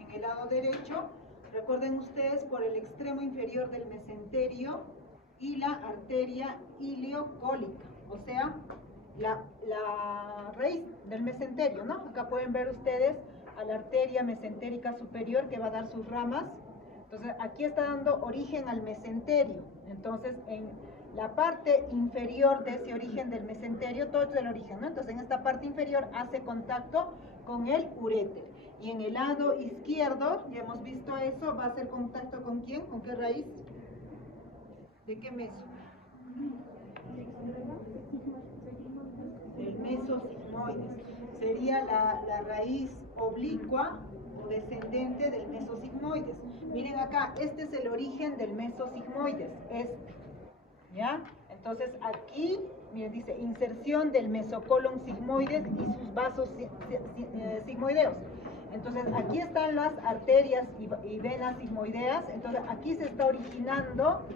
en el lado derecho, recuerden ustedes, por el extremo inferior del mesenterio y la arteria ileocólica, o sea, la raíz del mesenterio, ¿no? Acá pueden ver ustedes a la arteria mesentérica superior que va a dar sus ramas. Entonces, aquí está dando origen al mesenterio. Entonces, en la parte inferior de ese origen del mesenterio, todo es el origen, ¿no? Entonces, en esta parte inferior hace contacto con el uréter. Y en el lado izquierdo, ya hemos visto eso, va a hacer contacto ¿con quién? ¿Con qué raíz? ¿De qué meso? El mesosigmoides. Sería la raíz oblicua o descendente del mesosigmoides. Miren acá, este es el origen del mesosigmoides, ¿ya? Entonces aquí, miren, dice inserción del mesocolon sigmoides y sus vasos sigmoideos. Entonces aquí están las arterias y venas sigmoideas. Entonces aquí se está originando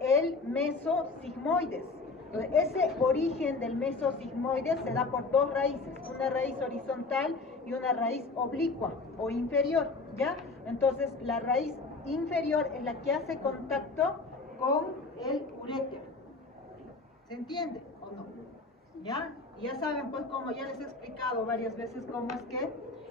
el mesosigmoides. Entonces, ese origen del mesosigmoides se da por dos raíces, una raíz horizontal y una raíz oblicua o inferior, ¿ya? Entonces, la raíz inferior es la que hace contacto con el uréter. ¿Se entiende o no? ¿Ya? Y ya saben, pues, como ya les he explicado varias veces, cómo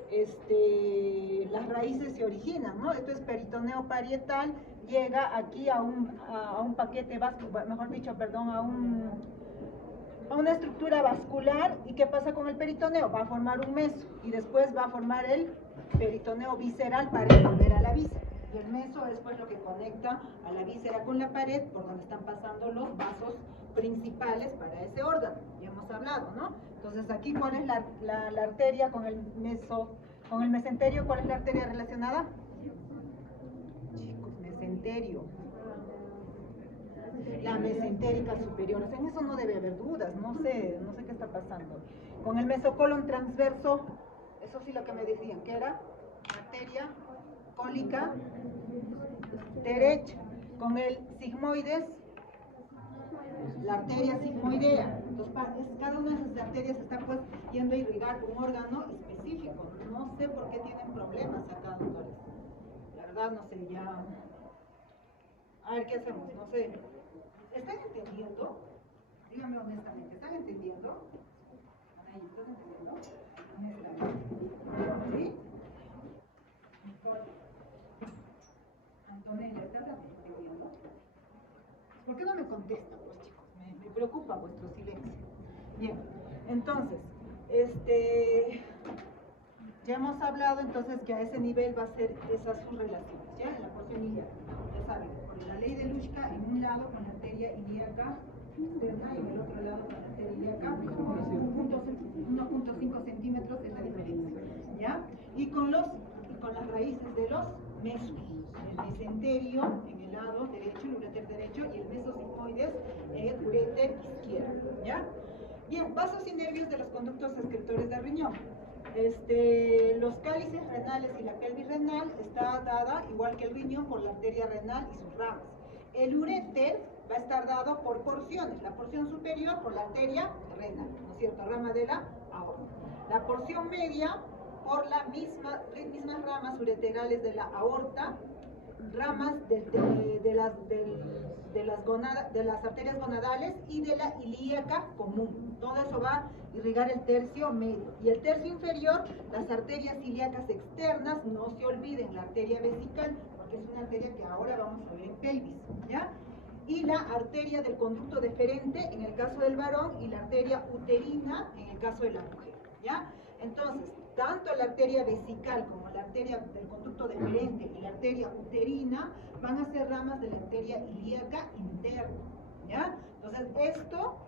es que las raíces se originan, ¿no? Esto es peritoneo parietal, llega aquí a un paquete vascular, mejor dicho, perdón, a una estructura vascular. ¿Y qué pasa con el peritoneo? Va a formar un meso y después va a formar el peritoneo visceral para volver a la víscera. Y el meso es pues lo que conecta a la víscera con la pared, por donde están pasando los vasos principales para ese órgano. Ya hemos hablado, ¿no? Entonces aquí, ¿cuál es la arteria con el mesenterio? ¿Cuál es la arteria relacionada? Chicos, mesenterio. La mesentérica superior. O sea, en eso no debe haber dudas, no sé qué está pasando. Con el mesocolon transverso, eso sí lo que me decían, que era arteria cólica derecha. Con el sigmoides, la arteria sigmoidea. Entonces, cada una de esas arterias está pues yendo a irrigar un órgano específico. No sé por qué tienen problemas acá, doctores. La verdad, no sé, ya. A ver, ¿qué hacemos? No sé. ¿Están entendiendo? Díganme honestamente, ¿están entendiendo? Ahí, ¿están entendiendo? Honestamente. ¿Sí? Antonella, ¿estás entendiendo? ¿Por qué no me contestan, pues, chicos? Me preocupa vuestro silencio. Bien, entonces, ya hemos hablado entonces que a ese nivel va a ser esas sus relaciones, ¿ya? En la porción ilíaca. Ya saben, por la ley de Lushka, en un lado con la arteria ilíaca externa y en el otro lado con la arteria ilíaca, 1.5 centímetros es la diferencia, ¿ya? Y con las raíces de los mesos, el mesenterio en el lado derecho, el uréter derecho, y el mesosigmoides en el uréter izquierdo, ¿ya? Bien, vasos y nervios de los conductos excretores del riñón. Los cálices renales y la pelvis renal está dada, igual que el riñón, por la arteria renal y sus ramas. El uréter va a estar dado por porciones. La porción superior por la arteria renal, ¿no es cierto? Rama de la aorta. La porción media por las mismas ramas ureterales de la aorta, ramas de las arterias gonadales y de la ilíaca común. Todo eso va a irrigar el tercio medio. Y el tercio inferior, las arterias ilíacas externas, no se olviden, la arteria vesical, porque es una arteria que ahora vamos a ver en pelvis, ¿ya? Y la arteria del conducto deferente en el caso del varón y la arteria uterina en el caso de la mujer, ¿ya? Entonces, tanto la arteria vesical como la arteria del conducto deferente y la arteria uterina van a ser ramas de la arteria ilíaca interna, ¿ya? Entonces, esto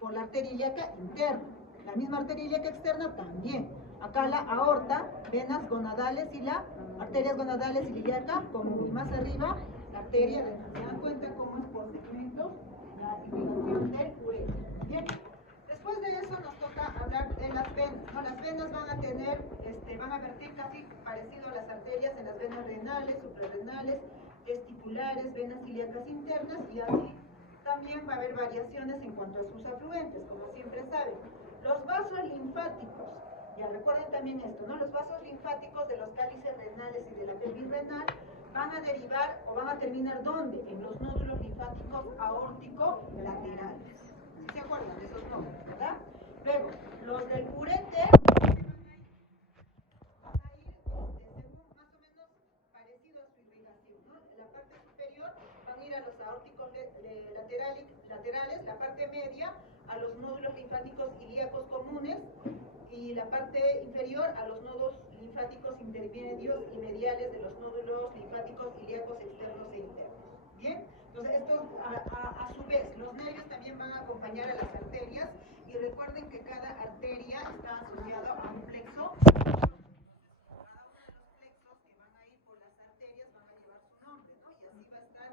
por la arteria ilíaca interna. La misma arteria ilíaca externa también. Acá la aorta, venas gonadales y las arterias gonadales y ilíaca común. Y más arriba, la arteria renal. ¿Se dan cuenta cómo es por segmentos la irrigación del uréter? Bien. Después de eso nos toca hablar de las venas, ¿no? Las venas van a vertir casi parecido a las arterias en las venas renales, suprarrenales, testiculares, venas ilíacas internas, y así también va a haber variaciones en cuanto a sus afluentes, como siempre saben. Los vasos linfáticos, ya recuerden también esto, ¿no? Los vasos linfáticos de los cálices renales y de la pelvis renal, van a derivar o van a terminar ¿dónde? En los nódulos linfáticos aórtico-laterales. ¿Sí se acuerdan de esos nódulos, verdad? Luego, los del uréter van a ir según más o menos parecido a su irrigación, ¿no? La parte superior van a ir a los aórticos laterales, la parte media a los nódulos linfáticos ilíacos comunes y la parte inferior a los nodos linfáticos intermedios y mediales de los nódulos linfáticos ilíacos externos e internos. ¿Bien? Entonces, esto a su vez, los nervios también van a acompañar a las arterias y recuerden que cada arteria está asociada a un plexo. Cada uno de los plexos que van a ir por las arterias van a llevar su nombre, ¿no? Y así va a estar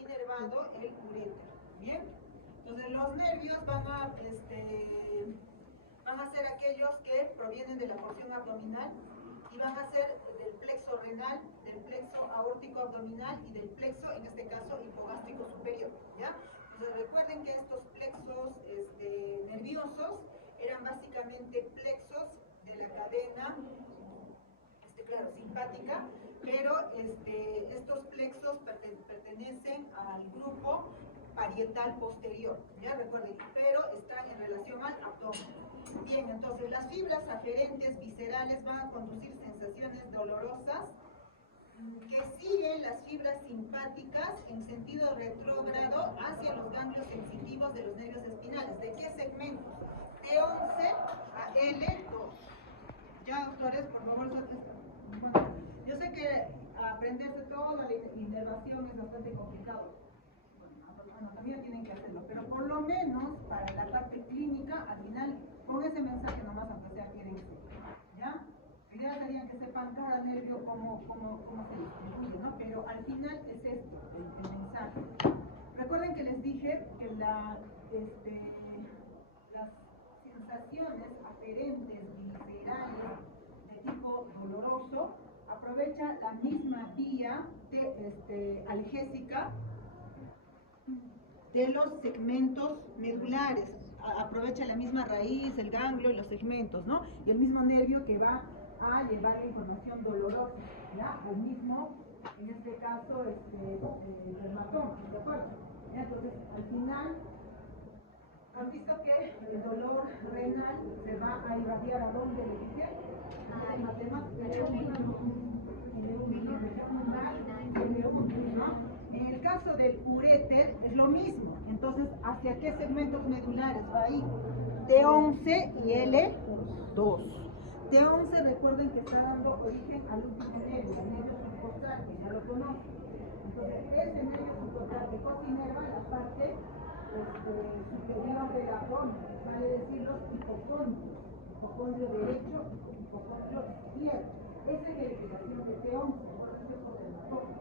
inervado el uréter. ¿Bien? Entonces, los nervios van a ser aquellos que provienen de la porción abdominal y van a ser del plexo renal, del plexo aórtico abdominal y del plexo, en este caso, hipogástrico superior, ¿ya? Entonces recuerden que estos plexos nerviosos eran básicamente plexos de la cadena, claro, simpática, pero estos plexos pertenecen al grupo parietal posterior, ya recuerden, pero están en relación al abdomen. Bien, entonces las fibras aferentes viscerales van a conducir sensaciones dolorosas que siguen las fibras simpáticas en sentido retrógrado hacia los ganglios sensitivos de los nervios espinales. ¿De qué segmentos? T11 a L2. Ya, doctores, por favor, bueno, yo sé que aprenderse toda la inervación es bastante complicado. Bueno, también tienen que hacerlo, pero por lo menos para la parte clínica, al final, con ese mensaje nomás, aunque sea, quieren ¿ya? Ya sabían que sepan cada nervio cómo se distribuye, ¿no? Pero al final es esto, el mensaje. Recuerden que les dije que las sensaciones aferentes viscerales de tipo doloroso aprovechan la misma vía algésica de los segmentos medulares, aprovecha la misma raíz, el ganglio y los segmentos, ¿no? Y el mismo nervio que va a llevar la información dolorosa, ¿ya? El mismo, en este caso, dermatoma, ¿de acuerdo? ¿Ya? Entonces, al final, han visto que el dolor renal se va a irradiar a dónde le dije, en matemáticas, ¿no? En el caso del uréter es lo mismo. Entonces, ¿hacia qué segmentos medulares va ahí? T11 y L2. T11, recuerden que está dando origen al último nervio, el nervio subcostal, que ya lo conocen. Entonces, ese nervio subcostal que cosinerva la parte superior del abdomen, vale decir los hipocondrios, hipocondrio derecho y hipocondrio izquierdo. Esa es la irrigación de T11, por eso es dermatoma.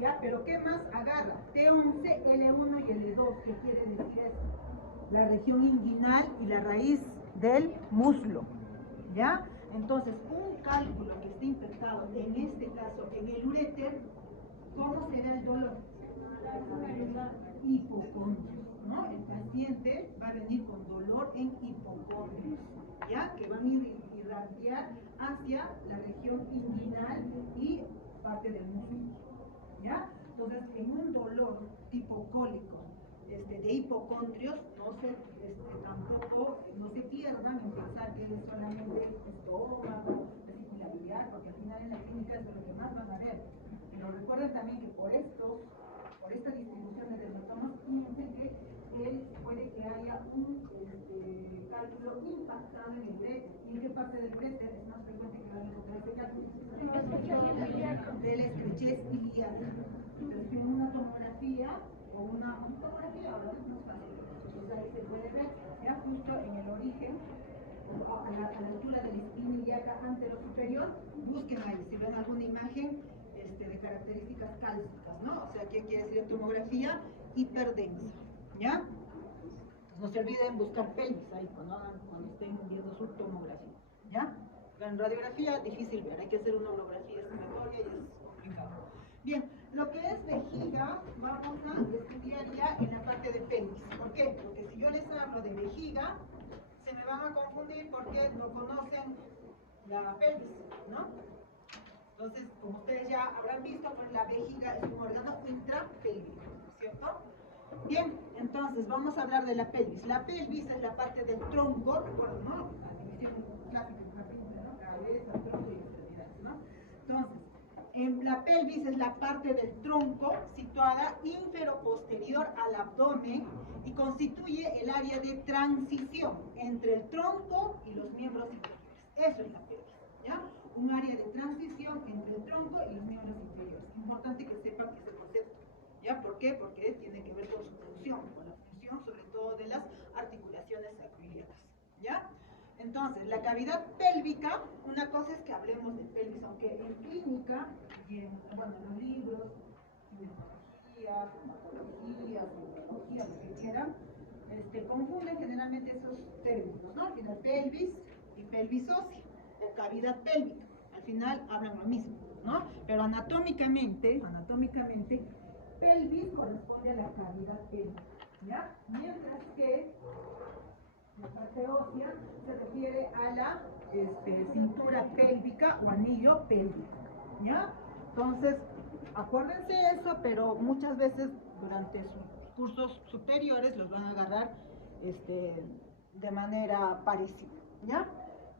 ¿Ya? Pero ¿qué más agarra? T11, L1 y L2. ¿Qué quiere decir eso? La región inguinal y la raíz del muslo. ¿Ya? Entonces, un cálculo que esté infectado, en este caso en el uréter, ¿cómo será el dolor? Hipocondrios, ¿no? El paciente va a venir con dolor en hipocondrios, ¿ya? Que van a irradiar hacia la región inguinal y parte del músculo, ¿ya? Entonces, en un dolor tipo cólico de hipocondrios, tampoco no se pierdan en pensar que es solamente estómago, vesícula biliar, porque al final en la clínica es de lo que más van a ver. Pero recuerden también que por esta distribución de dermatomas, piensen que puede que haya un cálculo impactado en el uréter. ¿Y en qué parte del uréter es más frecuente que van a encontrar este cálculo? De la estrechez ilíaca. Entonces, en una tomografía o una tomografía, ahora es más fácil. Entonces, ahí se puede ver, ya justo en el origen, a la altura de la espina ilíaca antero superior, busquen ahí, si ven alguna imagen de características cálcicas, ¿no? O sea, ¿qué quiere decir en tomografía? Hiperdensa, ¿ya? Entonces, no se olviden buscar pelvis ahí cuando estén viendo su tomografía, ¿ya? En radiografía, difícil ver, hay que hacer una holografía estimatoria y es complicado. Bien, lo que es vejiga, vamos a estudiar ya en la parte de pelvis. ¿Por qué? Porque si yo les hablo de vejiga, se me van a confundir porque no conocen la pelvis, ¿no? Entonces, como ustedes ya habrán visto, pues la vejiga es un órgano intrapélvico, ¿cierto? Bien, entonces vamos a hablar de la pelvis. La pelvis es la parte del tronco, recuerden, ¿no? La división clásica de la pelvis, ¿no? Cabeza, tronco y extremidades, ¿no? Entonces, la pelvis es la parte del tronco situada infero-posterior al abdomen y constituye el área de transición entre el tronco y los miembros inferiores. Eso es la pelvis, ¿ya? Un área de transición entre el tronco y los miembros inferiores. Importante que sepan ese concepto, ¿ya? ¿Por qué? Porque tiene que ver con su función, con la función sobre todo de las articulaciones sacroiliacas, ¿ya? Entonces, la cavidad pélvica, una cosa es que hablemos de pelvis, aunque en clínica, y en los libros, ginecología, traumatología, psicología, lo que quieran, confunden generalmente esos términos, ¿no? Al final, pelvis y pelvis ósea, o cavidad pélvica, al final hablan lo mismo, ¿no? Pero anatómicamente, pelvis corresponde a la cavidad pélvica, ¿ya? Mientras que la parte ósea se refiere a la cintura pélvica o anillo pélvico, ¿ya? Entonces, acuérdense eso, pero muchas veces durante sus cursos superiores los van a agarrar de manera parecida, ¿ya?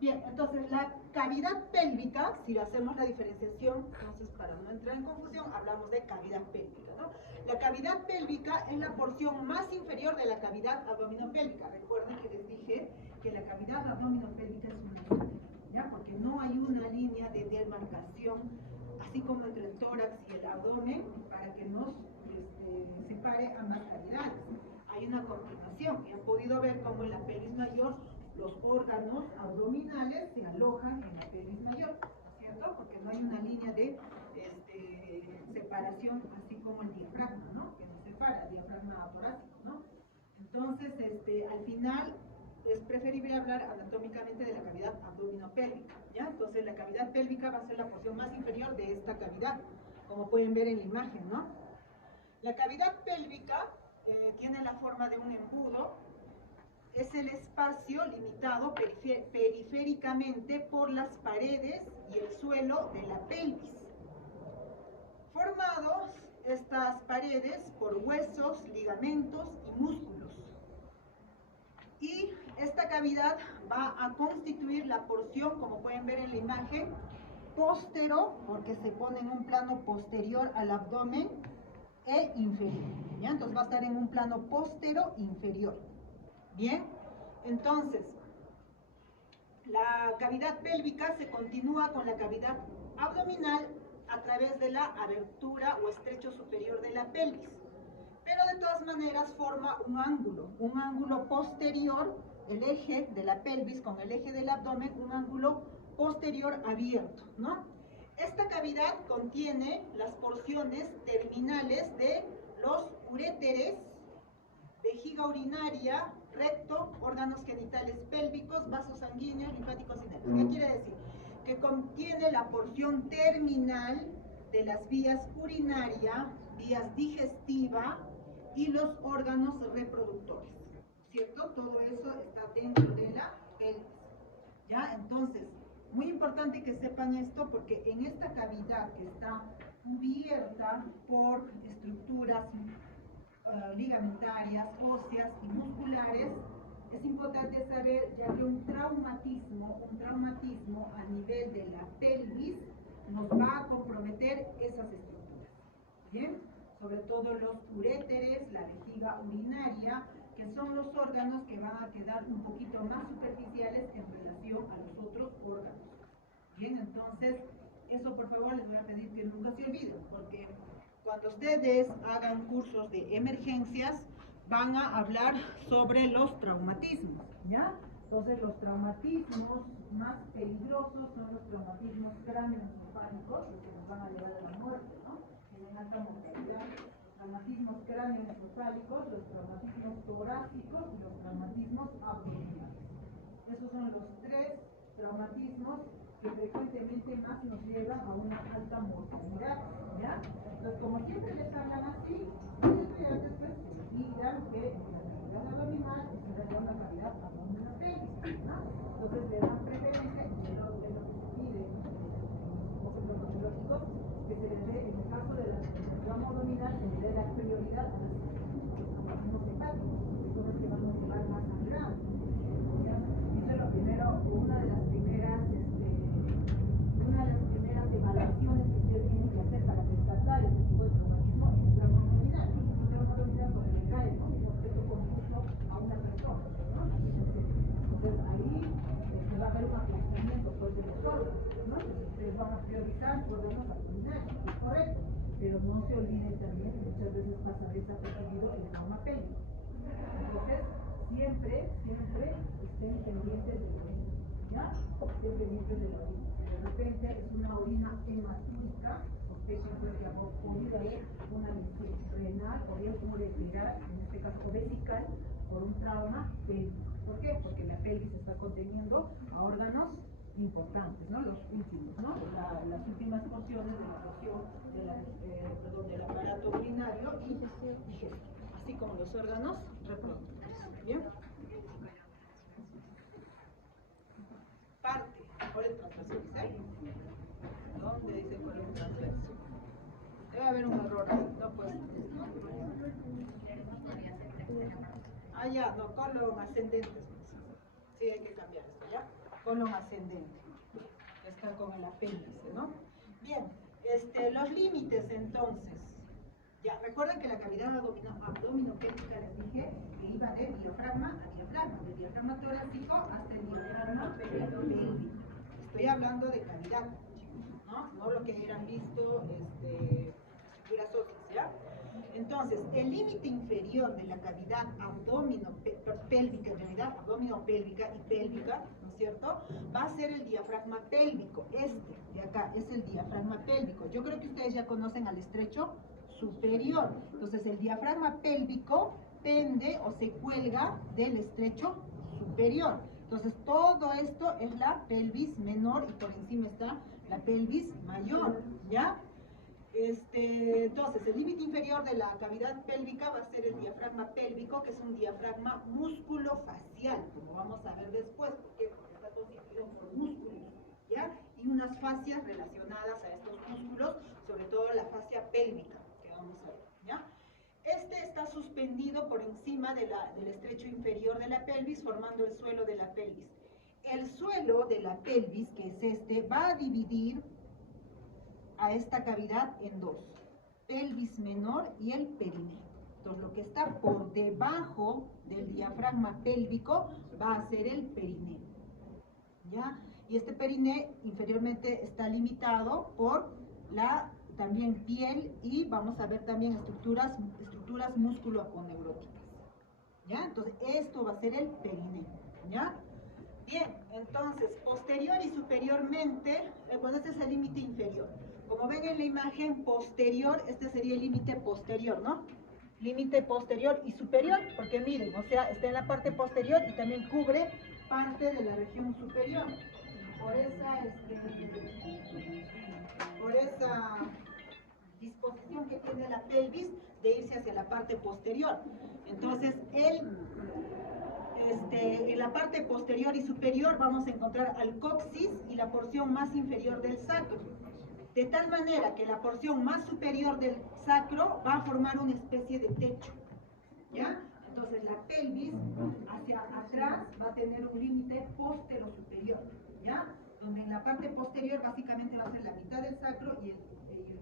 Bien, entonces la cavidad pélvica, si hacemos la diferenciación, entonces para no entrar en confusión, hablamos de cavidad pélvica, ¿no? La cavidad pélvica es la porción más inferior de la cavidad abdominopélvica. Recuerden que les dije que la cavidad abdominopélvica es una sola, ¿ya? Porque no hay una línea de demarcación, así como entre el tórax y el abdomen, para que nos separe ambas cavidades. Hay una continuación, y han podido ver cómo en la pelvis mayor los órganos abdominales se alojan en la pelvis mayor, ¿cierto? Porque no hay una línea de separación, así como el diafragma, ¿no? Que nos separa, el diafragma torácico, ¿no? Entonces, al final, es preferible hablar anatómicamente de la cavidad abdominopélvica, ¿ya? Entonces, la cavidad pélvica va a ser la porción más inferior de esta cavidad, como pueden ver en la imagen, ¿no? La cavidad pélvica tiene la forma de un embudo. Es el espacio limitado periféricamente por las paredes y el suelo de la pelvis. Formados estas paredes por huesos, ligamentos y músculos. Y esta cavidad va a constituir la porción, como pueden ver en la imagen, póstero, porque se pone en un plano posterior al abdomen, e inferior, ¿ya? Entonces va a estar en un plano póstero inferior. Bien, entonces, la cavidad pélvica se continúa con la cavidad abdominal a través de la abertura o estrecho superior de la pelvis. Pero de todas maneras forma un ángulo posterior, el eje de la pelvis con el eje del abdomen, un ángulo posterior abierto, ¿no? Esta cavidad contiene las porciones terminales de los uréteres, vejiga urinaria, recto, órganos genitales pélvicos, vasos sanguíneos, linfáticos y nervios. ¿Qué quiere decir? Que contiene la porción terminal de las vías urinaria, vías digestiva y los órganos reproductores, ¿cierto? Todo eso está dentro de la pelvis, ¿ya? Entonces, muy importante que sepan esto porque en esta cavidad que está cubierta por estructuras ligamentarias, óseas y musculares, es importante saber ya que un traumatismo a nivel de la pelvis nos va a comprometer esas estructuras, ¿bien? Sobre todo los uréteres, la vejiga urinaria, que son los órganos que van a quedar un poquito más superficiales en relación a los otros órganos. Bien, entonces, eso por favor les voy a pedir que nunca se olviden, porque cuando ustedes hagan cursos de emergencias, van a hablar sobre los traumatismos, ¿ya? Entonces, los traumatismos más peligrosos son los traumatismos cráneoencefálicos, los que nos van a llevar a la muerte, ¿no? Tienen alta mortalidad. Traumatismos cráneoencefálicos, los traumatismos torácicos y los traumatismos abdominales. Esos son los tres traumatismos que frecuentemente más nos llevan a una alta mortalidad, ¿ya? Entonces, como siempre les hablan así, los estudiantes pues se olvidan que la cavidad abdominal es en realidad una cavidad abdominopélvica, ¿no? Entonces le dan preferencia y lo que se pide, por ejemplo, cuando los tramo abdominal se le dé la prioridad a los mecanismos hepáticos, que son los que van a llevar más sangrado. Eso es lo primero, una de las primeras evaluaciones que ustedes tienen que hacer para descartar este tipo de traumatismo es el tramo abdominal. Un tramo abdominal cuando le cae un objeto confuso a una persona, ¿no? Entonces ahí se va a ver un aplastamiento pues, de los órganos, ¿no? Ustedes van a priorizar los órganos abdominales, es correcto, pero no se olviden también que muchas veces pasa desapercibido el trauma pélvico. Entonces, siempre estén pendientes de lo mismo, ¿ya? Estén pendientes de lo mismo. De repente es una orina hematúrica, sospechen pues que podría haber una lesión renal, podría llegar, en este caso vesical, por un trauma pélvico. ¿Por qué? Porque la pelvis está conteniendo a órganos importantes, ¿no? Los últimos, ¿no? Las últimas porciones de la porción del aparato urinario y digestivo, así como los órganos reproductores. ¿Bien? Parte por el transverso. ¿Dónde dice columna transverso? Debe haber un error ahí, no pues. Ah, ya, no, colon ascendente. Sí, hay que cambiar esto, ¿ya? Colon ascendente. Está con el apéndice, ¿no? Bien, los límites entonces. Ya, recuerden que la cavidad abdominopélvica les dije que iba de diafragma a diafragma, del diafragma torácico hasta el diafragma pélvico. Estoy hablando de cavidad, ¿no? No lo que hubieran visto estructuras óseas, ¿ya? Entonces, el límite inferior de la cavidad abdominopélvica, en realidad abdominopélvica y pélvica, ¿no es cierto? Va a ser el diafragma pélvico, de acá, es el diafragma pélvico. Yo creo que ustedes ya conocen al estrecho superior. Entonces, el diafragma pélvico pende o se cuelga del estrecho superior. Entonces, todo esto es la pelvis menor y por encima está la pelvis mayor, ¿ya? Entonces, el límite inferior de la cavidad pélvica va a ser el diafragma pélvico, que es un diafragma músculo-facial, como vamos a ver después, porque está constituido por músculos, ¿ya? Y unas fascias relacionadas a estos músculos, sobre todo la fascia pélvica, que vamos a ver, ¿ya? Está suspendido por encima del estrecho inferior de la pelvis, formando el suelo de la pelvis. El suelo de la pelvis, que es va a dividir a esta cavidad en dos, pelvis menor y el perineo. Entonces, lo que está por debajo del diafragma pélvico va a ser el perineo, ¿ya? Y este perineo inferiormente está limitado por la también piel y vamos a ver también estructuras músculo-aponeuróticas, ¿ya? Entonces, esto va a ser el perineo, ¿ya? Bien, entonces, posterior y superiormente, bueno, este es el límite inferior. Como ven en la imagen posterior, este sería el límite posterior, ¿no? Límite posterior y superior, porque miren, o sea, está en la parte posterior y también cubre parte de la región superior. Por esa disposición que tiene la pelvis de irse hacia la parte posterior. Entonces, en la parte posterior y superior vamos a encontrar al coxis y la porción más inferior del sacro. De tal manera que la porción más superior del sacro va a formar una especie de techo, ¿ya? Entonces la pelvis hacia atrás va a tener un límite postero-superior, ¿ya? Donde en la parte posterior básicamente va a ser la mitad del sacro y el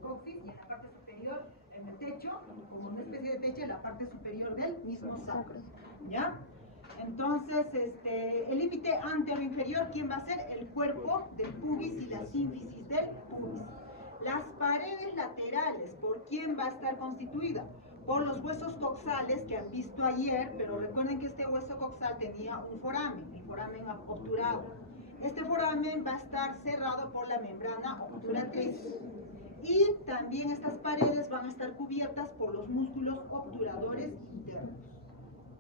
coxis, y en la parte superior, en el techo, como una especie de techo, en la parte superior del mismo sacro, ¿ya? Entonces, el límite anterior-inferior, ¿quién va a ser? El cuerpo del pubis y la sínfisis del pubis. Las paredes laterales, ¿por quién va a estar constituida? Por los huesos coxales que han visto ayer, pero recuerden que este hueso coxal tenía un foramen, el foramen obturado. Este foramen va a estar cerrado por la membrana obturatriz. Y también estas paredes van a estar cubiertas por los músculos obturadores internos,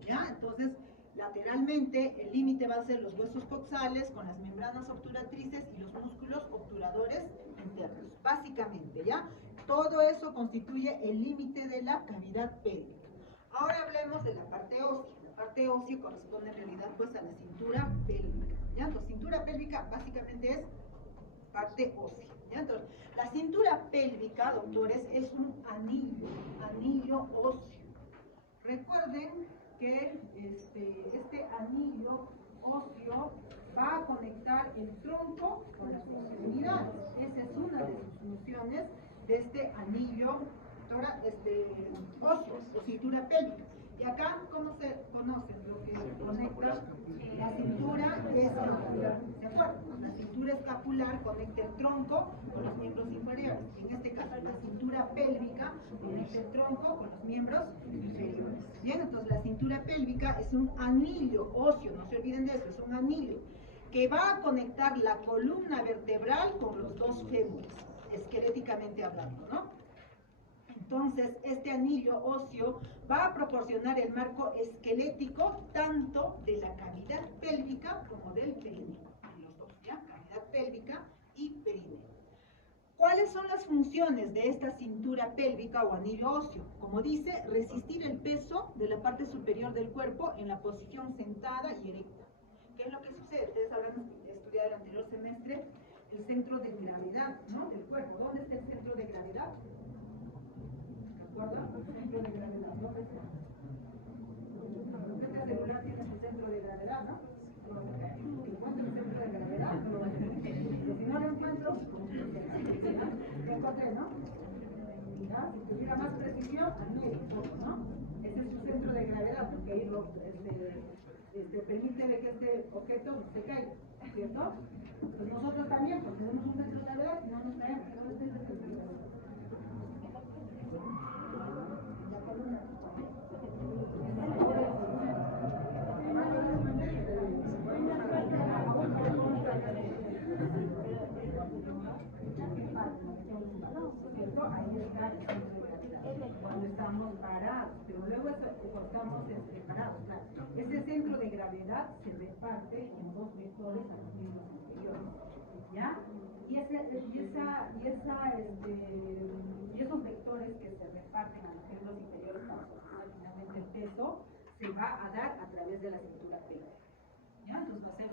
¿ya? Entonces, lateralmente, el límite va a ser los huesos coxales con las membranas obturatrices y los músculos obturadores internos, básicamente, ¿ya? Todo eso constituye el límite de la cavidad pélvica. Ahora hablemos de la parte ósea. La parte ósea corresponde en realidad pues a la cintura pélvica, ¿ya? Entonces, cintura pélvica básicamente es parte ósea, ¿ya? Entonces, La cintura pélvica, doctores, es un anillo óseo. Recuerden que este anillo óseo va a conectar el tronco con las extremidades. Esa es una de sus funciones de este anillo óseo o cintura pélvica. Y acá, ¿cómo se conoce lo que conecta? La cintura escapular. ¿De acuerdo? La cintura escapular conecta el tronco con los miembros inferiores. En este caso, la cintura pélvica conecta el tronco con los miembros inferiores. Bien, entonces la cintura pélvica es un anillo óseo, no se olviden de eso, es un anillo que va a conectar la columna vertebral con los dos fémures, esqueléticamente hablando, ¿no? Entonces, este anillo óseo va a proporcionar el marco esquelético tanto de la cavidad pélvica como del perineo. Los dos, ¿ya? Cavidad pélvica y perineo. ¿Cuáles son las funciones de esta cintura pélvica o anillo óseo? Como dice, resistir el peso de la parte superior del cuerpo en la posición sentada y erecta. ¿Qué es lo que sucede? Ustedes habrán estudiado el anterior semestre el centro de gravedad, ¿no? Del cuerpo. ¿Dónde está el centro de gravedad? ¿De acuerdo? El centro de gravedad. ¿Dónde está? Este celular tiene su centro de gravedad, ¿no? ¿Encuentro el centro de gravedad? Si no lo encuentro, lo encontré, ¿no? ¿Ya? Si tuviera más precisión, al medio, ¿no? Ese es su centro de gravedad, porque ahí permite que este objeto no se caiga, ¿cierto? Pues nosotros también, porque tenemos un centro de gravedad y no nos caemos. ¿Dónde está el centro de gravedad? La columna. Ahí está cuando estamos parados, pero luego estamos parados, claro. Ese centro de gravedad se reparte en dos vectores a los miembros inferiores, ¿ya? Y esos vectores que se reparten a los miembros inferiores para sostener finalmente el peso se va a dar a través de la cintura pélvica. ¿Ya? Entonces va a ser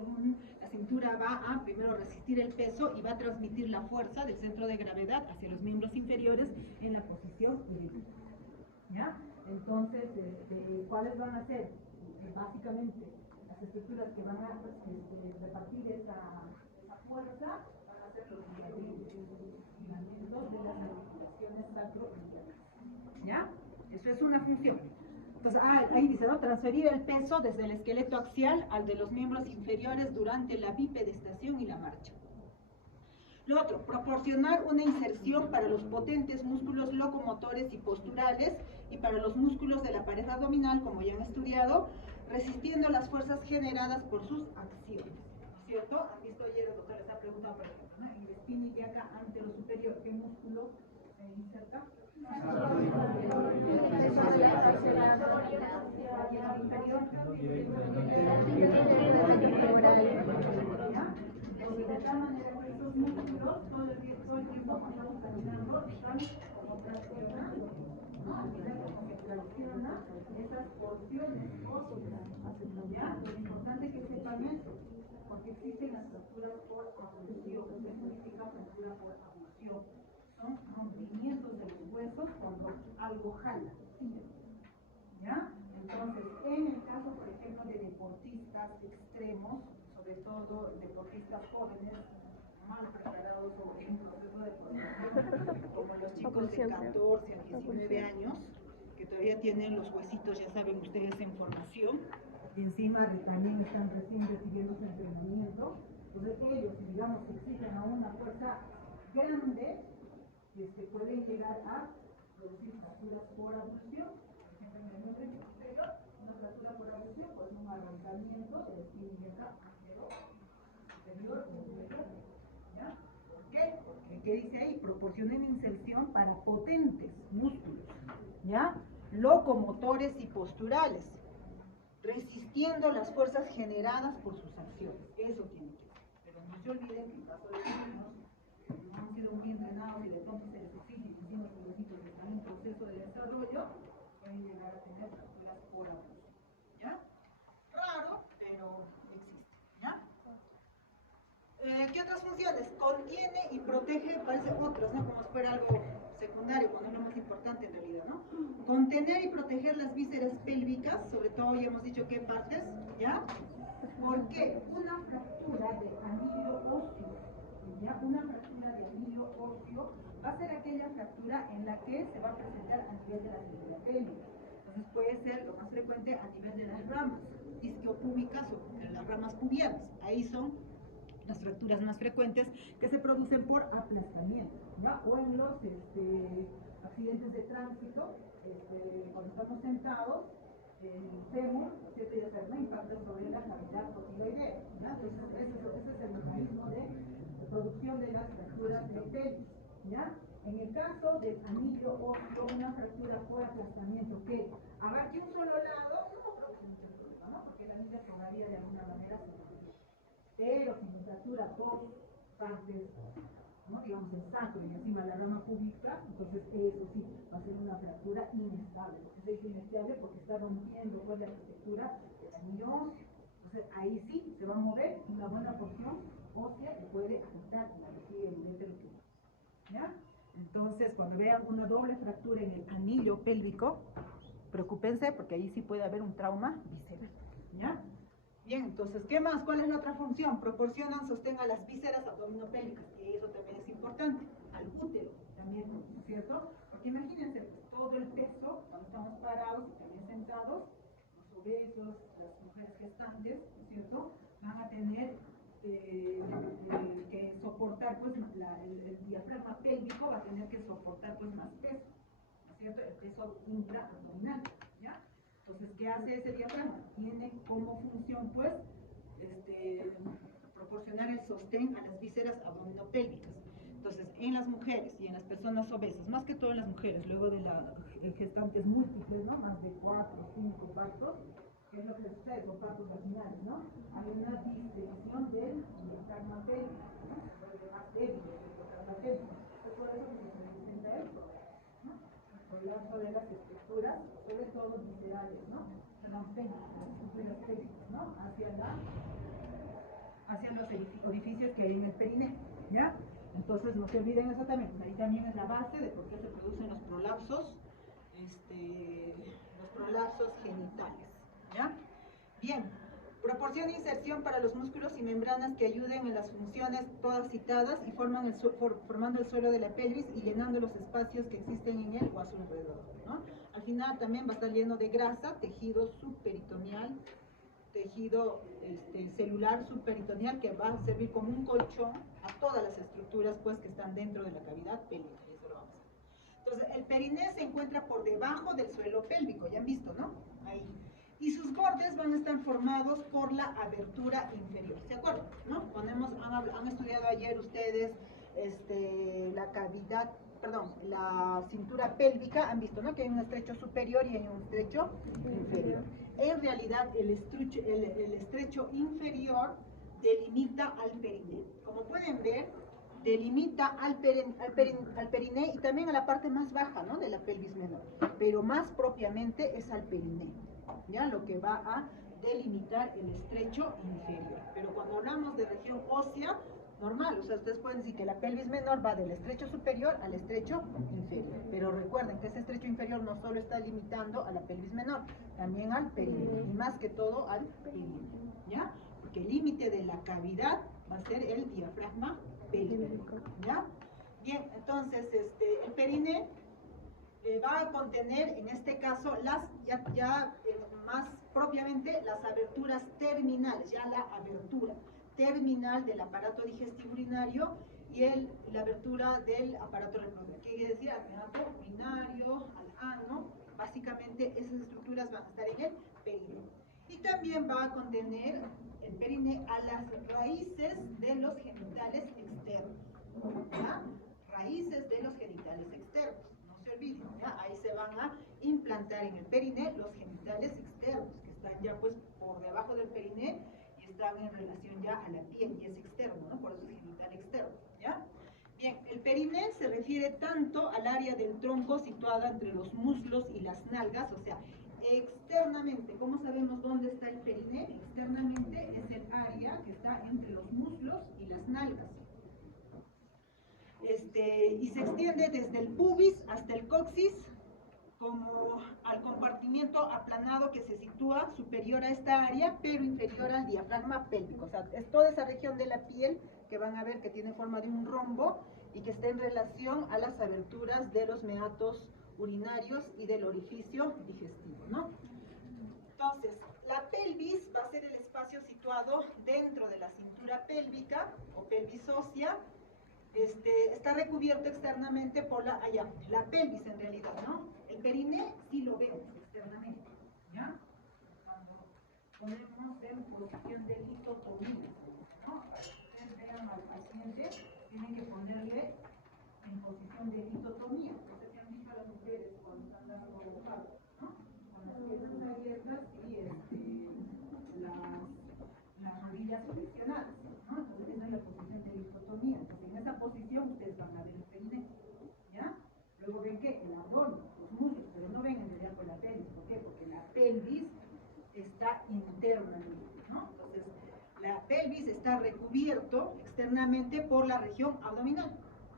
la cintura va a primero resistir el peso y va a transmitir la fuerza del centro de gravedad hacia los miembros inferiores en la posición erecta. ¿Ya? Entonces, ¿cuáles van a ser? Básicamente, las estructuras que van a repartir esa fuerza van a ser los ligamentos de las articulaciones sacroiliacas. ¿Ya? Eso es una función. Entonces, ahí dice, ¿no? Transferir el peso desde el esqueleto axial al de los miembros inferiores durante la bipedestación y la marcha. Lo otro, proporcionar una inserción para los potentes músculos locomotores y posturales y para los músculos de la pared abdominal, como ya han estudiado, resistiendo las fuerzas generadas por sus acciones. ¿Cierto? ¿Han visto ayer el doctor les ha preguntado, por ejemplo, ¿no? En el espina ilíaca antero superior, ¿qué músculo se inserta? De tal manera que estos músculos todo el tiempo cuando estamos caminando están como traccionando, ¿no? Al final como que tracciona esas porciones óseas, ¿ya? Es importante que sepan eso, porque existen las fracturas por abulsión. ¿Qué significa fractura por abulsión? Son rompimientos de los huesos cuando algo jala, ¿sí? ¿Ya? Entonces, en el caso, por ejemplo, de deportistas extremos, sobre todo deportistas jóvenes, mal preparados o en proceso de formación, como los chicos de 14 a 19 años, que todavía tienen los huesitos, ya saben ustedes, en formación, y encima que también están recién recibiendo su entrenamiento, entonces ellos, digamos, exigen a una fuerza grande, pueden llegar a producir fracturas por abulsión. Por ejemplo, en el miembro inferior, una fractura por abulsión, pues un arrancamiento de la espina ilíaca superior o inferior. ¿Ya? ¿Por qué? Porque, ¿qué dice ahí? Proporcionen inserción para potentes músculos, ¿ya? Locomotores y posturales, resistiendo las fuerzas generadas por sus acciones. Eso tiene que ser. Pero no se olviden que en caso de niños no han sido muy entrenados y de pronto se les exige, y encima que los niños están en proceso de desarrollo, pueden llegar a tener fracturas por abuso. ¿Ya? Raro, pero existe. ¿Ya? ¿Qué otras funciones funciones, contiene y protege, parece otras, ¿no? Como si fuera algo secundario, cuando es lo más importante en realidad, ¿no? Contener y proteger las vísceras pélvicas, sobre todo ya hemos dicho qué partes, ¿ya? Porque una fractura de anillo óseo, ¿ya? Una fractura de anillo óseo va a ser aquella fractura en la que se va a presentar a nivel de la célula pélvica. Entonces puede ser lo más frecuente a nivel de las ramas isquiopúbicas o de las ramas pubianas. Ahí son las fracturas más frecuentes que se producen por aplastamiento, ¿ya? O en los accidentes de tránsito, cuando estamos sentados, el fémur, ¿cierto? Ya se un impacto sobre la cavidad cotiloidea, ¿ya? Entonces ese es el mecanismo de producción de las fracturas de pelvis, ¿ya? En el caso del anillo óseo, una fractura por aplastamiento que abarque un solo lado, no produce mucho problema, ¿no? Porque el anillo todavía de alguna manera se produce. Pero si se fractura dos partes, ¿no? Digamos el sacro y encima la rama púbica, entonces eso sí va a ser una fractura inestable. ¿Por qué se dice inestable? Porque está rompiendo pues, la arquitectura del anillo óseo. Entonces ahí sí se va a mover una buena porción ósea que puede afectar la vejiga y el útero. ¿Ya? Entonces, cuando vean una doble fractura en el anillo pélvico, preocúpense porque ahí sí puede haber un trauma visceral. ¿Ya? Bien, entonces, ¿qué más? ¿Cuál es la otra función? Proporcionan sostén a las vísceras abdominopélvicas, y eso también es importante, al útero también, ¿no es cierto? Porque imagínense, pues, todo el peso, cuando estamos parados y también sentados, los obesos, las mujeres gestantes, ¿no es cierto?, van a tener que soportar, pues, el diafragma pélvico va a tener que soportar, pues, más peso, ¿no es cierto?, el peso intraabdominal, ¿ya? Entonces, ¿qué hace ese diafragma? Tiene como función, pues, proporcionar el sostén a las vísceras abdominopélvicas. Entonces, en las mujeres y en las personas obesas, más que todo en las mujeres, luego de las gestantes múltiples, ¿no? Más de 4 o 5 partos, ¿qué es lo que sucede con partos vaginales, ¿no? Hay una distensión del diafragma pélvico, ¿no? Se vuelve más débil el diafragma pélvico. Es por eso que se presenta esto, ¿no? El colapso de las estructuras, sobre todo viscerales, ¿no? Perdón, pélvicas, las estructuras pélvicas, ¿no? Hacia los orificios que hay en el periné, ¿ya? Entonces no se olviden eso también, ahí también es la base de por qué se producen los prolapsos genitales, ¿ya? Bien, proporciona inserción para los músculos y membranas que ayuden en las funciones todas citadas y formando el suelo de la pelvis y llenando los espacios que existen en él o a su alrededor, ¿no? Al final también va a estar lleno de grasa, tejido subperitoneal, tejido celular subperitoneal que va a servir como un colchón a todas las estructuras pues que están dentro de la cavidad pélvica. Eso lo vamos a ver. Entonces, el periné se encuentra por debajo del suelo pélvico, ya han visto, ¿no? Ahí. Y sus bordes van a estar formados por la abertura inferior, ¿se acuerdan? ¿No? Cuando han estudiado ayer ustedes la cavidad, perdón, la cintura pélvica, han visto, ¿no? Que hay un estrecho superior y hay un estrecho inferior. En realidad, el estrecho inferior delimita al periné. Como pueden ver, delimita al periné y también a la parte más baja, ¿no?, de la pelvis menor, pero más propiamente es al periné, ¿ya? Lo que va a delimitar el estrecho inferior. Pero cuando hablamos de región ósea, normal, o sea, ustedes pueden decir que la pelvis menor va del estrecho superior al estrecho inferior, pero recuerden que ese estrecho inferior no solo está limitando a la pelvis menor, también al periné, y más que todo al periné, ¿ya? Porque el límite de la cavidad va a ser el diafragma pélvico, ¿ya? Bien, entonces, el periné va a contener, en este caso, más propiamente las aberturas terminales, ya la abertura terminal del aparato digestivo urinario y la abertura del aparato reproductor. ¿Qué quiere decir? Aparato urinario, al ano, básicamente esas estructuras van a estar en el periné. Y también va a contener el periné a las raíces de los genitales externos, ¿ya? Raíces de los genitales externos, no se olviden, ¿ya? Ahí se van a implantar en el periné los genitales externos, que están ya pues por debajo del periné y están en relación ya a la piel, y es externo, ¿no? Por eso es genital externo, ¿ya? Bien, el periné se refiere tanto al área del tronco situada entre los muslos y las nalgas, o sea, externamente. ¿Cómo sabemos dónde está el periné? Externamente es el área que está entre los muslos y las nalgas, y se extiende desde el pubis hasta el coxis, como al compartimiento aplanado que se sitúa superior a esta área, pero inferior al diafragma pélvico. O sea, es toda esa región de la piel que van a ver que tiene forma de un rombo y que está en relación a las aberturas de los meatos urinarios y del orificio digestivo, ¿no? Entonces, la pelvis va a ser el espacio situado dentro de la cintura pélvica o pelvis ósea. Está recubierto externamente por la pelvis en realidad, ¿no? El periné sí lo vemos externamente, ¿ya? Cuando ponemos en posición de litotomía, ¿no? Ustedes vean al paciente, tienen que ponerle en posición de litotomía. No sé si han visto a las mujeres cuando están dando parto, ¿no? Con las piernas abiertas y las rodillas flexionadas, ¿no? Entonces esa es la posición de litotomía. Entonces en esa posición ustedes van a ver el periné, ¿ya? Luego ven que el abdomen, los muslos, pero no ven en realidad con la pelvis. ¿Por qué? Porque la pelvis está internamente, ¿no? Entonces la pelvis está recubierto externamente por la región abdominal,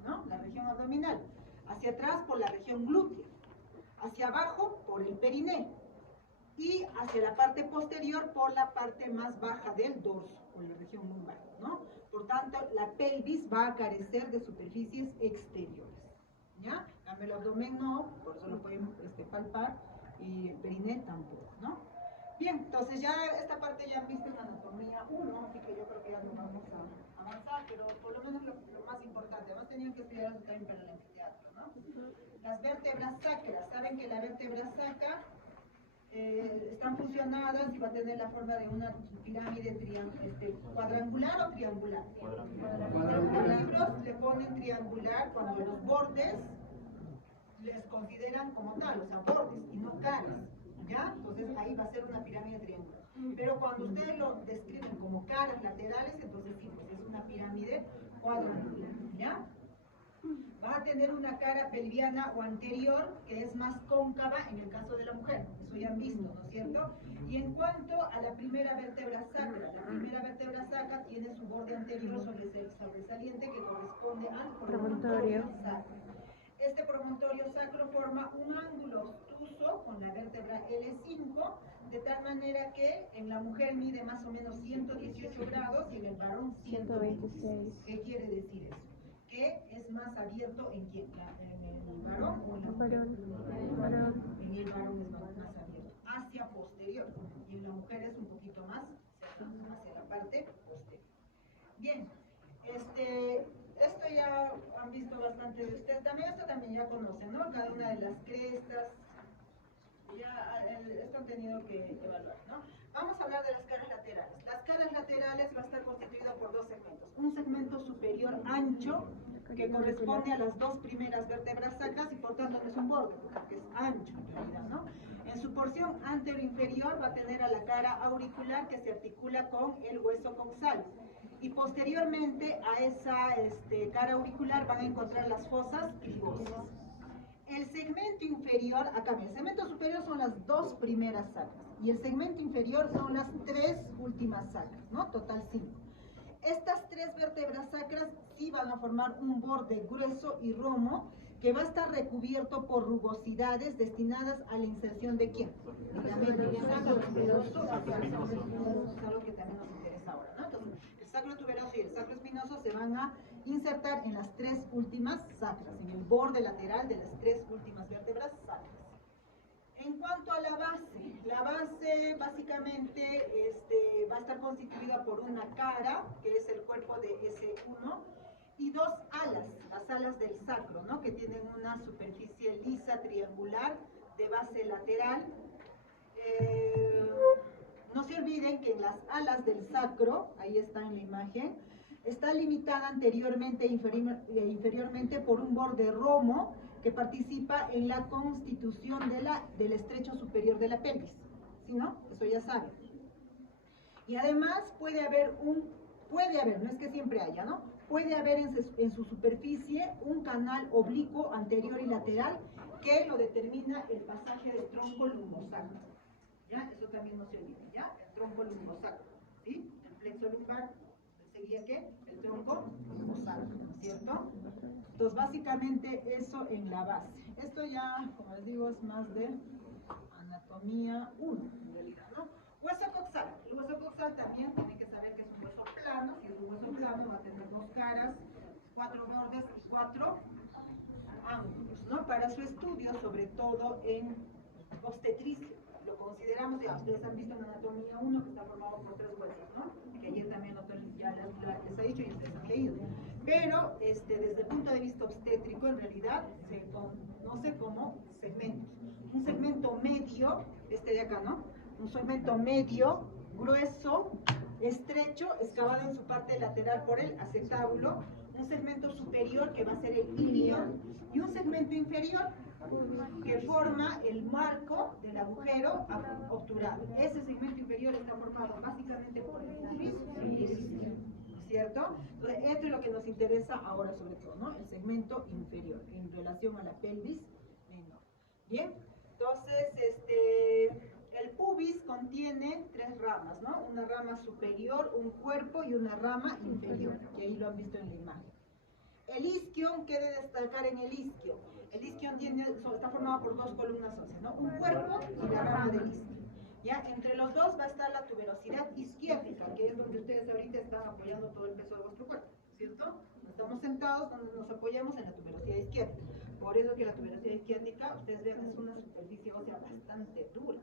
¿no? La región abdominal. Hacia atrás por la región glútea. Hacia abajo por el periné. Y hacia la parte posterior por la parte más baja del dorso, por la región lumbar, ¿no? Por tanto, la pelvis va a carecer de superficies exteriores, ¿ya? El abdomen no, por eso lo pueden palpar, y el periné tampoco, ¿no? Bien, entonces ya esta parte ya han visto en anatomía 1, así que yo creo que ya no vamos a avanzar, pero por lo menos lo más importante, además tenían que estudiar eso también para el anfiteatro, ¿no? Las vértebras sacras, saben que la vértebra sacra están fusionadas y va a tener la forma de una pirámide cuadrangular o triangular. Los libros le ponen triangular cuando los bordes les consideran como tal, o sea, bordes y no caras, ¿ya? Entonces ahí va a ser una pirámide triangular. Pero cuando ustedes lo describen como caras laterales, entonces sí, pues es una pirámide cuadrangular, ¿ya? Va a tener una cara pelviana o anterior que es más cóncava en el caso de la mujer, eso ya han visto, ¿no es cierto? Y en cuanto a la primera vértebra sacra, la primera vértebra sacra tiene su borde anterior sobresaliente que corresponde al promontorio sacro. Este promontorio sacro forma un ángulo obtuso con la vértebra L5, de tal manera que en la mujer mide más o menos 118 grados y en el varón 126. ¿Qué quiere decir eso? Que es más abierto en quién, en el varón o en la mujer. En el varón es más abierto, hacia posterior, y en la mujer es un poquito más cerrado, hacia la parte posterior. Bien, esto ya han visto bastante de ustedes, también esto también ya conocen, ¿no? Cada una de las crestas, ya esto han tenido que evaluar, ¿no? Vamos a hablar de las caras laterales. Las caras laterales va a estar constituido por dos segmentos. Un segmento superior ancho, que corresponde a las dos primeras vértebras sacras y por tanto no es un borde, porque es ancho en realidad, ¿no? En su porción anteroinferior va a tener a la cara auricular que se articula con el hueso coxal. Y posteriormente a esa cara auricular van a encontrar las fosas clivosas. El segmento inferior, acá el segmento superior son las dos primeras sacras y el segmento inferior son las tres últimas sacras, ¿no? Total 5. Estas tres vértebras sacras sí van a formar un borde grueso y romo que va a estar recubierto por rugosidades destinadas a la inserción de ¿quién? Ligamento sacrotuberoso, es algo que también nos interesa ahora, ¿no? Entonces, el sacrotuberoso y el sacroespinoso se van a insertar en las tres últimas sacras, en el borde lateral de las tres últimas vértebras sacras. En cuanto a la base básicamente va a estar constituida por una cara, que es el cuerpo de S1, y dos alas, las alas del sacro, ¿no? Que tienen una superficie lisa triangular de base lateral. No se olviden que en las alas del sacro, ahí está en la imagen, está limitada anteriormente e inferiormente por un borde romo que participa en la constitución del estrecho superior de la pelvis, ¿sí, no? Eso ya saben. Y además puede haber, no es que siempre haya, ¿no? Puede haber en su superficie un canal oblicuo anterior y lateral que lo determina el pasaje del tronco lumbosacro. ¿Ya? Eso también no se olvide, ¿ya? El tronco lumbosacro, ¿sí? El plexo lumbar, ¿seguía qué? El tronco lumbosacro, ¿cierto? Entonces, básicamente eso en la base. Esto ya, como les digo, es más de anatomía 1, en realidad, ¿no? Hueso coxal. El hueso coxal también tiene que saber que es un hueso plano. Si es un hueso plano, va a tener 2 caras, 4 bordes y 4 ángulos, ¿no? Para su estudio, sobre todo en obstetricia. Lo consideramos, ya ustedes han visto en anatomía 1 que está formado por 3 huesos, ¿no? Que ayer también el doctor ya les ha dicho y ustedes han leído. Pero desde el punto de vista obstétrico, en realidad se conoce como segmentos. Un segmento medio, de acá, ¿no? Un segmento medio, grueso, estrecho, excavado en su parte lateral por el acetábulo, un segmento superior que va a ser el ilion y un segmento inferior que forma el marco del agujero obturado. Ese segmento inferior está formado básicamente por el pubis y el isquio, ¿cierto? Entonces, esto es lo que nos interesa ahora sobre todo, ¿no? El segmento inferior en relación a la pelvis menor. Bien, entonces, el pubis contiene 3 ramas, ¿no? Una rama superior, un cuerpo y una rama inferior, que ahí lo han visto en la imagen. El isquion, ¿qué debe destacar en el isquio? El isquion está formado por 2 columnas óseas, ¿no? Un cuerpo y la rama del isquio. ¿Ya? Entre los dos va a estar la tuberosidad isquiática, que es donde ustedes ahorita están apoyando todo el peso de vuestro cuerpo, ¿cierto? Estamos sentados donde nos apoyamos en la tuberosidad isquiática. Por eso que la tuberosidad isquiática, ustedes vean, es una superficie ósea bastante dura,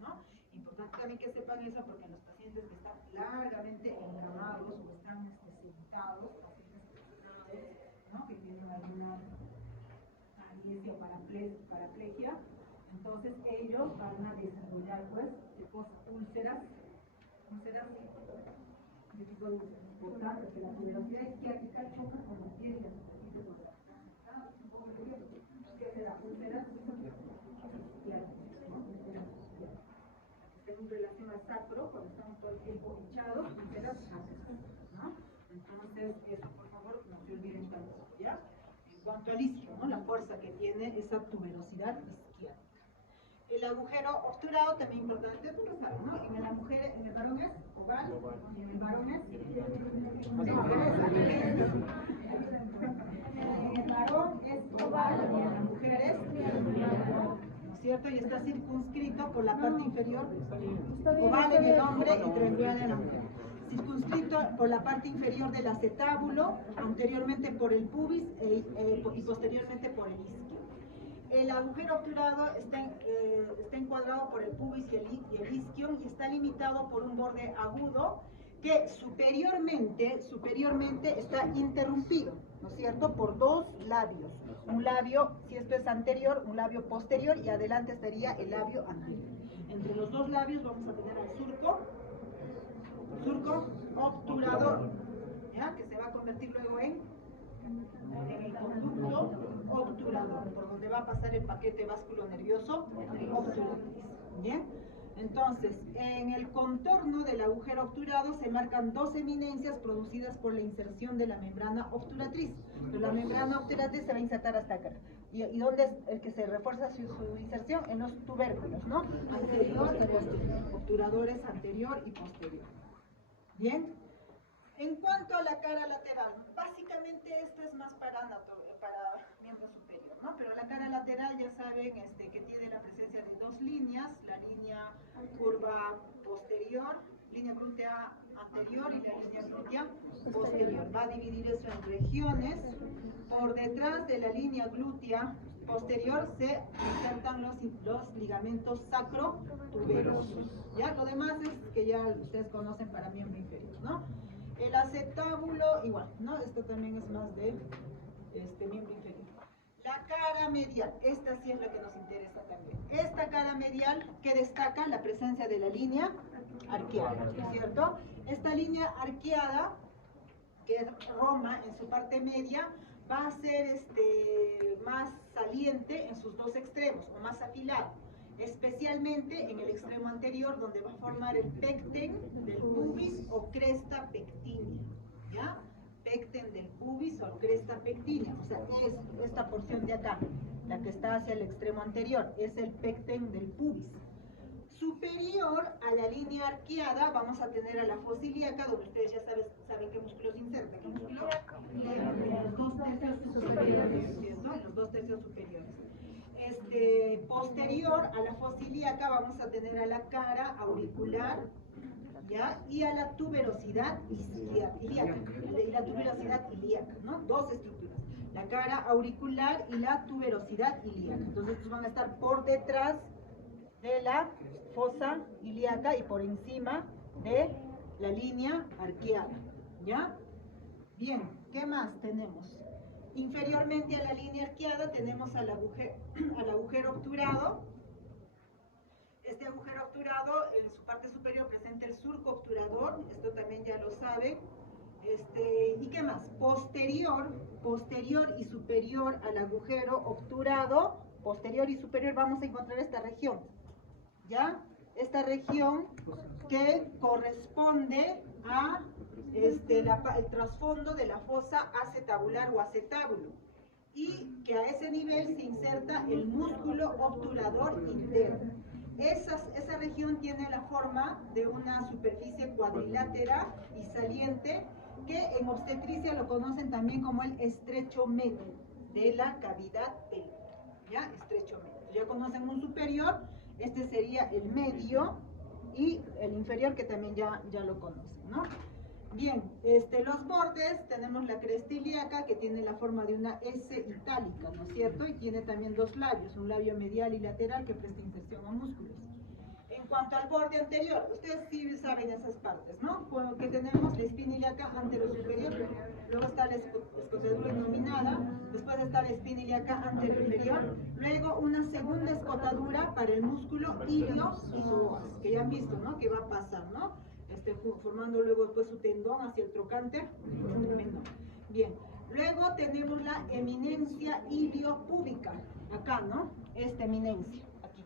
¿no? Importante también que sepan eso porque en los pacientes que están largamente enramados o están sentados, ¿no? Que tienen alguna paralisia o paraplegia, entonces ellos van a desarrollar úlceras de tipo de úlceras. Por tanto, que la tuberosidad isquiática choca con la piel y ¿qué será? Úlceras isquiáticas, ¿no? En relación al sacro, cuando estamos todo el tiempo hinchados, úlceras sacras, ¿no? Entonces, eso por favor, no se olviden tanto, ¿ya? En cuanto al isquio, ¿no? La fuerza que tiene esa tuberosidad isquiática. El agujero obturado, también importante, tú lo sabes, ¿no? En la mujer, en el varón es oval, y en el varón es... En el varón es oval, y en la mujer es... ¿No es cierto? Y está circunscrito por la parte inferior, oval en el hombre y triangular en la mujer. Circunscrito por la parte inferior del acetábulo, anteriormente por el pubis y posteriormente por el isquio. El agujero obturado está encuadrado por el pubis y el isquion y está limitado por un borde agudo que superiormente está interrumpido, ¿no es cierto?, por 2 labios. Un labio, si esto es anterior, un labio posterior y adelante estaría el labio anterior. Entre los 2 labios vamos a tener el surco obturador, ¿ya? Que se va a convertir luego en el conducto obturador, por donde va a pasar el paquete vasculo nervioso obturador. ¿Bien? Entonces, en el contorno del agujero obturado se marcan 2 eminencias producidas por la inserción de la membrana obturatriz. Pero la membrana obturatriz se va a insertar hasta acá. ¿Y dónde es el que se refuerza su inserción? En los tubérculos, ¿no? Anterior y posterior. Obturadores anterior y posterior. ¿Bien? En cuanto a la cara lateral, básicamente esto es más para miembro superior, ¿no? Pero la cara lateral ya saben que tiene la presencia de 2 líneas, la línea curva posterior, línea glútea anterior y la línea glútea posterior. Va a dividir eso en regiones. Por detrás de la línea glútea posterior se insertan los ligamentos sacrotuberosos. ¿Ya? Lo demás es que ya ustedes conocen para miembro inferior, ¿no? El acetábulo, igual, ¿no? Esto también es más de miembro inferior. La cara medial, esta sí es la que nos interesa también. Esta cara medial que destaca la presencia de la línea arqueada, ¿cierto? Esta línea arqueada, que es Roma en su parte media, va a ser más saliente en sus 2 extremos, o más afilado. Especialmente en el extremo anterior, donde va a formar el pecten del pubis o cresta pectínea, ¿ya? Pecten del pubis o cresta pectínea, o sea, es esta porción de acá, la que está hacia el extremo anterior, es el pecten del pubis. Superior a la línea arqueada vamos a tener a la fosa ilíaca, donde ustedes ya saben qué músculo se inserta. ¿Qué músculo? En los 2 tercios superiores, ¿no? En los 2 tercios superiores. Posterior a la fosa ilíaca vamos a tener a la cara auricular, ¿ya? Y a la tuberosidad ilíaca, y la tuberosidad ilíaca, ¿no? Dos estructuras, la cara auricular y la tuberosidad ilíaca. Entonces estos van a estar por detrás de la fosa ilíaca y por encima de la línea arqueada, ¿ya? Bien, ¿qué más tenemos? Inferiormente a la línea arqueada tenemos al agujero obturado. Este agujero obturado en su parte superior presenta el surco obturador, esto también ya lo saben. ¿Y qué más? Posterior y superior al agujero obturado, posterior y superior, vamos a encontrar esta región, ¿ya? Esta región que corresponde a el trasfondo de la fosa acetabular o acetábulo, y que a ese nivel se inserta el músculo obturador interno. Esa región tiene la forma de una superficie cuadrilátera y saliente, que en obstetricia lo conocen también como el estrecho medio de la cavidad pélvica, ¿ya? Estrecho medio. Ya conocen un superior, este sería el medio, y el inferior, que también ya lo conocen, ¿no? Bien, los bordes, tenemos la cresta ilíaca, que tiene la forma de una S itálica, ¿no es cierto? Y tiene también dos labios, un labio medial y lateral que presta inserción a músculos. En cuanto al borde anterior, ustedes sí saben esas partes, ¿no? Que tenemos la espina ilíaca anterosuperior, luego está la escotadura innominada, después está la espina ilíaca anteroinferior, luego una segunda escotadura para el músculo ilio-psoas, que ya han visto, ¿no? Que va a pasar, ¿no? Formando luego después su tendón hacia el trocánter menor. Bien, luego tenemos la eminencia iliopúbica, acá, ¿no? Esta eminencia, aquí,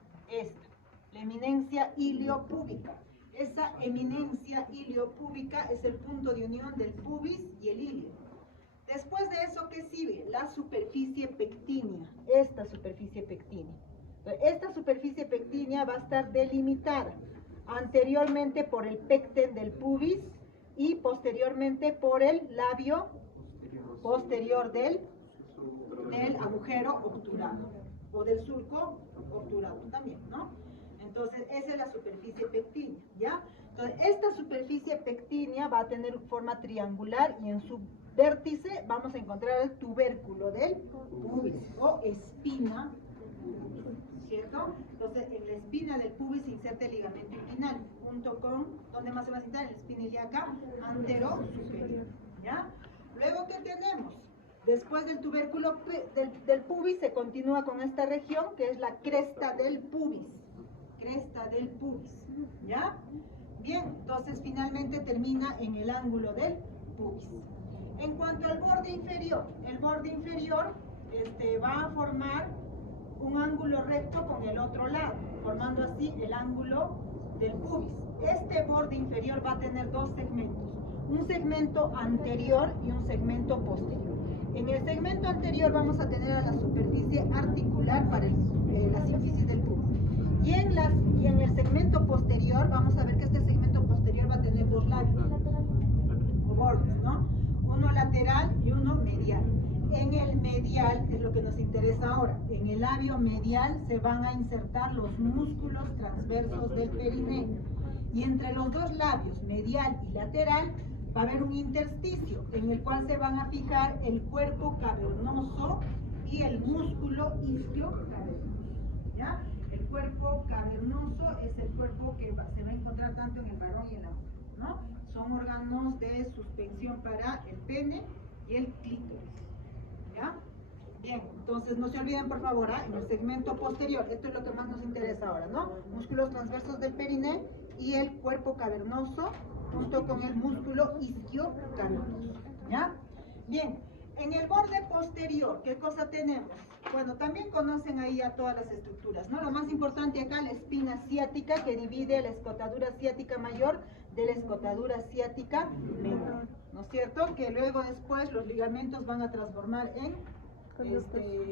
la eminencia iliopúbica. Esa eminencia iliopúbica es el punto de unión del pubis y el ilio. Después de eso, ¿qué sigue? La superficie pectínea, esta superficie pectínea. Esta superficie pectínea va a estar delimitada anteriormente por el pecten del pubis y posteriormente por el labio posterior del agujero obturado, o del surco obturado también, ¿no? Entonces, esa es la superficie pectínea, ¿ya? Entonces, esta superficie pectínea va a tener forma triangular, y en su vértice vamos a encontrar el tubérculo del pubis o espina, ¿cierto? Entonces, en la espina del pubis se inserta el ligamento inguinal, junto con, ¿dónde más se va a insertar? En la espina ilíaca anterosuperior, ¿ya? Luego, ¿qué tenemos? Después del tubérculo del pubis se continúa con esta región, que es la cresta del pubis, ¿ya? Bien, entonces finalmente termina en el ángulo del pubis. En cuanto al borde inferior, el borde inferior va a formar un ángulo recto con el otro lado, formando así el ángulo del pubis. Este borde inferior va a tener dos segmentos, un segmento anterior y un segmento posterior. En el segmento anterior vamos a tener a la superficie articular para la sínfisis del pubis. Y en el segmento posterior vamos a ver que este segmento posterior va a tener dos labios o bordes, ¿no? Uno lateral y uno medial. En el medial es lo que nos interesa ahora. En el labio medial se van a insertar los músculos transversos del perineo. Y entre los dos labios, medial y lateral, va a haber un intersticio en el cual se van a fijar el cuerpo cavernoso y el músculo isquiocavernoso, ¿ya? El cuerpo cavernoso es el cuerpo que se va a encontrar tanto en el varón y en la mujer, ¿no? Son órganos de suspensión para el pene y el clítoris, ¿ya? Bien, entonces no se olviden, por favor, en el segmento posterior, esto es lo que más nos interesa ahora, ¿no? Músculos transversos del perineo y el cuerpo cavernoso junto con el músculo isquiocavernoso, ¿ya? Bien, en el borde posterior, ¿qué cosa tenemos? Bueno, también conocen ahí a todas las estructuras, ¿no? Lo más importante acá, la espina ciática, que divide la escotadura ciática mayor de la escotadura ciática menor, ¿no es cierto? Que luego después los ligamentos van a transformar en en úteros,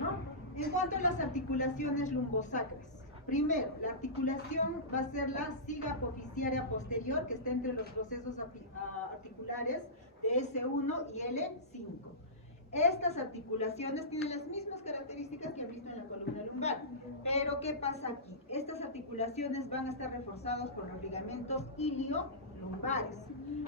¿no? En cuanto a las articulaciones lumbosacras, primero, la articulación va a ser la siga apofisiaria posterior, que está entre los procesos articulares de S1 y L5. Estas articulaciones tienen las mismas características que han visto en la columna lumbar, pero ¿qué pasa aquí? Estas articulaciones van a estar reforzadas por los ligamentos iliolumbares.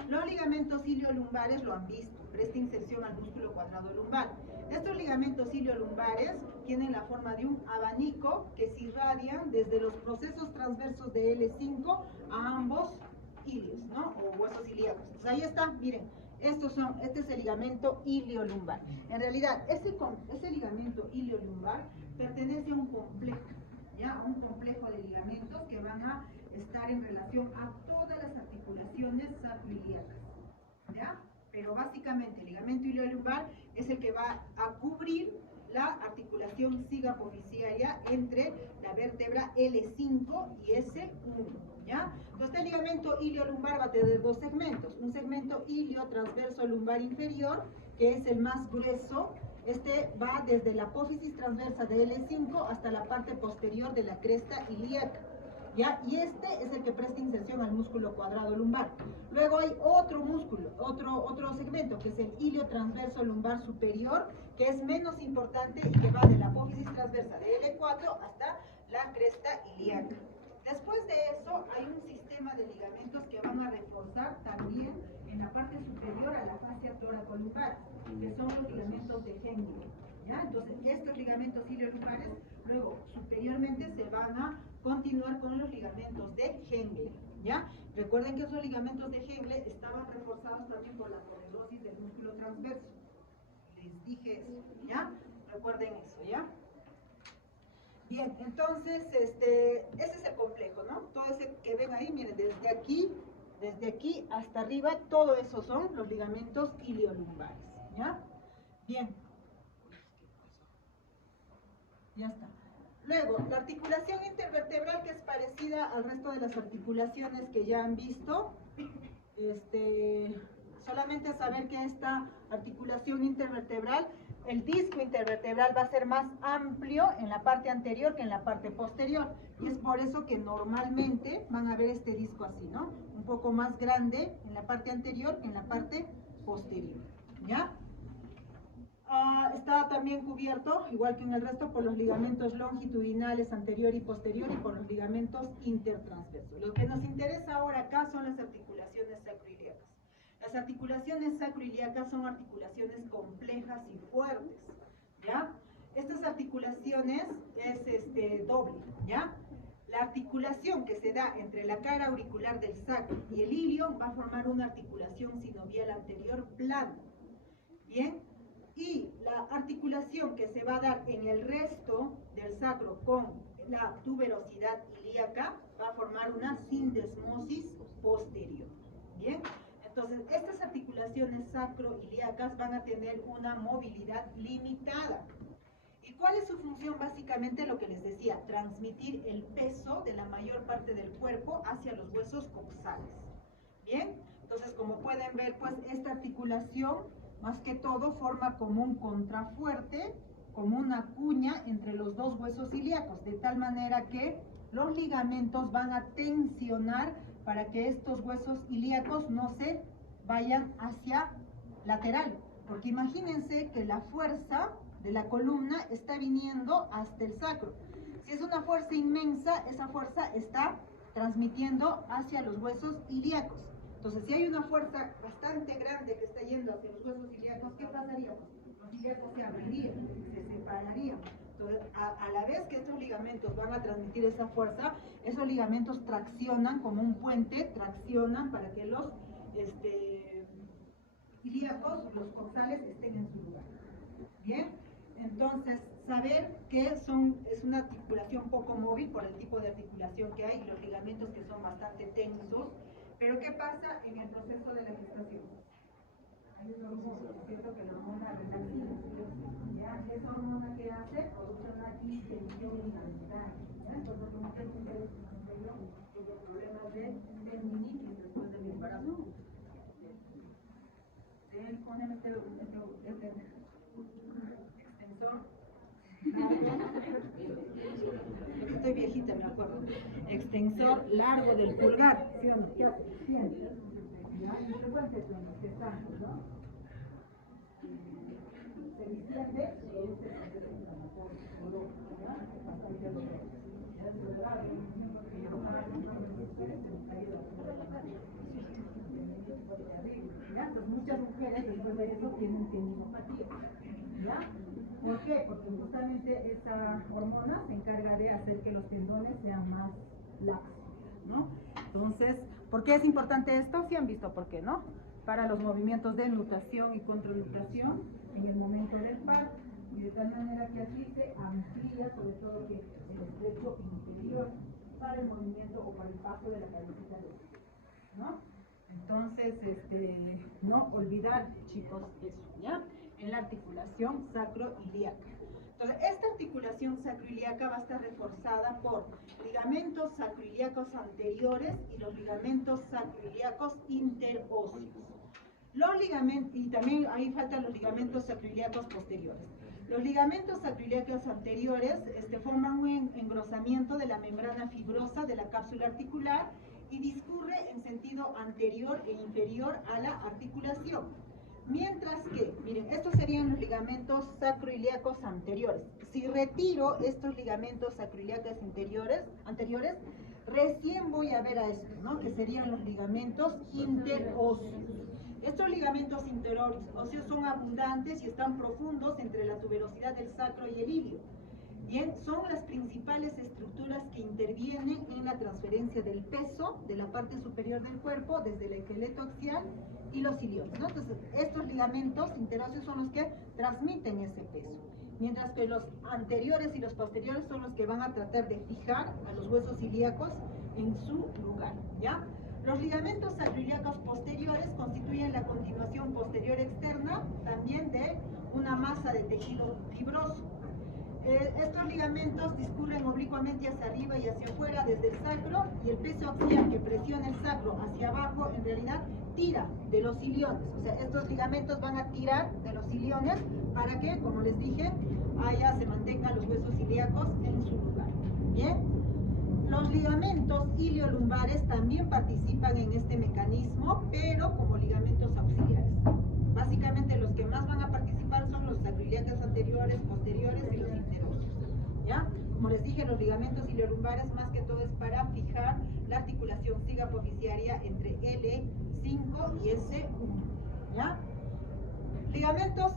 Los ligamentos iliolumbares lo han visto, presta inserción al músculo cuadrado lumbar. Estos ligamentos iliolumbares tienen la forma de un abanico que se irradian desde los procesos transversos de L5 a ambos ilios, ¿no? O huesos ilíacos. Entonces ahí está, miren. Este es el ligamento iliolumbar. En realidad, ese ligamento iliolumbar pertenece a un complejo, ¿ya? A un complejo de ligamentos que van a estar en relación a todas las articulaciones sacroiliacas, ¿ya? Pero básicamente el ligamento iliolumbar es el que va a cubrir la articulación sigapofisiaria entre la vértebra L5 y S1, ¿ya? Entonces el ligamento iliolumbar va a tener dos segmentos, un segmento ilio transverso lumbar inferior, que es el más grueso. Este va desde la apófisis transversa de L5 hasta la parte posterior de la cresta ilíaca, ¿ya? Y este es el que presta inserción al músculo cuadrado lumbar. Luego hay otro músculo, otro segmento, que es el ilio transverso lumbar superior, que es menos importante y que va de la apófisis transversa de L4 hasta la cresta ilíaca. Después de eso hay un sistema de ligamentos que van a reforzar también en la parte superior a la fascia toracolumbar, que son los ligamentos de Henle, ¿ya? Entonces estos ligamentos iliolumbares luego superiormente se van a continuar con los ligamentos de Henle, ¿ya? Recuerden que esos ligamentos de Henle estaban reforzados también por la poderosis del músculo transverso. Les dije eso, ¿ya? Recuerden eso, ¿ya? Bien, entonces, ese es el complejo, ¿no? Todo ese que ven ahí, miren, desde aquí hasta arriba, todo eso son los ligamentos iliolumbares, ¿ya? Bien. Ya está. Luego, la articulación intervertebral, que es parecida al resto de las articulaciones que ya han visto, solamente saber que esta articulación intervertebral, el disco intervertebral va a ser más amplio en la parte anterior que en la parte posterior, y es por eso que normalmente van a ver este disco así, ¿no? Un poco más grande en la parte anterior que en la parte posterior, ¿ya? Está también cubierto, igual que en el resto, por los ligamentos longitudinales anterior y posterior y por los ligamentos intertransversos. Lo que nos interesa ahora acá son las articulaciones sacroiliacas. Las articulaciones sacroiliacas son articulaciones complejas y fuertes, ¿ya? Estas articulaciones es doble, ¿ya? La articulación que se da entre la cara auricular del sacro y el ilio va a formar una articulación sinovial anterior plana, ¿bien? Y la articulación que se va a dar en el resto del sacro con la tuberosidad ilíaca va a formar una sindesmosis posterior, ¿bien? Entonces, estas articulaciones sacroiliacas van a tener una movilidad limitada. ¿Y cuál es su función? Básicamente lo que les decía, transmitir el peso de la mayor parte del cuerpo hacia los huesos coxales, ¿bien? Entonces, como pueden ver, pues esta articulación, más que todo, forma como un contrafuerte, como una cuña entre los dos huesos ilíacos, de tal manera que los ligamentos van a tensionar para que estos huesos ilíacos no se vayan hacia lateral, porque imagínense que la fuerza de la columna está viniendo hasta el sacro. Si es una fuerza inmensa, esa fuerza está transmitiendo hacia los huesos ilíacos. Entonces, si hay una fuerza bastante grande que está yendo hacia los huesos ilíacos, ¿qué pasaría? Los ilíacos se abrirían, se separarían. Entonces, a la vez que estos ligamentos van a transmitir esa fuerza, esos ligamentos traccionan como un puente, traccionan para que los ilíacos, los coxales, estén en su lugar. Bien, entonces, saber que es una articulación poco móvil por el tipo de articulación que hay y los ligamentos que son bastante tensos. Pero ¿qué pasa en el proceso de la gestación? Hay un hormona, ¿cierto? Que la hormona relaxina, ¿ya? Esa hormona que hace produce una distensión ligamentaria, ¿ya? Entonces, como que ustedes los problemas de tendinitis después del embarazo, del ¿cómo se llama este extensor? Estoy viejita, me acuerdo. Extensor largo del pulgar, ¿sí o no? ¿Qué hace? Bien. ¿Ya? En frecuencia es donde se está, ¿no? Se distiende, entonces muchas mujeres después de eso tienen tendinopatía, ¿ya? ¿Por qué? Porque justamente esa hormona se encarga de hacer que los tendones sean más laxos, ¿no? Entonces, ¿por qué es importante esto? Sí han visto por qué, ¿no? Para los movimientos de nutación y contranutación en el momento del parto, y de tal manera que así se amplía, sobre todo que el estrecho interior para el movimiento o para el paso de la cabecita del bebé, ¿no? Entonces, no olvidar, chicos, eso, ¿ya? En la articulación sacroiliaca. Entonces, esta articulación sacroiliaca va a estar reforzada por ligamentos sacroiliacos anteriores y los ligamentos sacroiliacos interóseos. Los ligamentos, y también ahí faltan los ligamentos sacroiliacos posteriores. Los ligamentos sacroiliacos anteriores forman un engrosamiento de la membrana fibrosa de la cápsula articular y discurre en sentido anterior e inferior a la articulación. Mientras que, miren, estos serían los ligamentos sacroiliacos anteriores. Si retiro estos ligamentos sacroiliacos anteriores, recién voy a ver a estos, ¿no? Que serían los ligamentos interóseos. Estos ligamentos interóseos son abundantes y están profundos entre la tuberosidad del sacro y el ilio. Bien, son las principales estructuras que intervienen en la transferencia del peso de la parte superior del cuerpo desde el esqueleto axial y los iliones, ¿no? Entonces, estos ligamentos interóseos son los que transmiten ese peso, mientras que los anteriores y los posteriores son los que van a tratar de fijar a los huesos ilíacos en su lugar, ¿ya? Los ligamentos sacroiliacos posteriores constituyen la continuación posterior externa también de una masa de tejido fibroso. Estos ligamentos discurren oblicuamente hacia arriba y hacia afuera desde el sacro, y el peso axial que presiona el sacro hacia abajo en realidad tira de los iliones. O sea, estos ligamentos van a tirar de los iliones para que, como les dije, allá se mantengan los huesos ilíacos en su lugar. Bien. Los ligamentos iliolumbares también participan en este mecanismo, pero como ligamentos auxiliares. Básicamente los que más van a participar son los sacroiliacos anteriores, posteriores y los interóseos, ¿ya? Como les dije, los ligamentos iliolumbares más que todo es para fijar la articulación sigapofisiaria entre L5 y S1, ¿ya? Ligamentos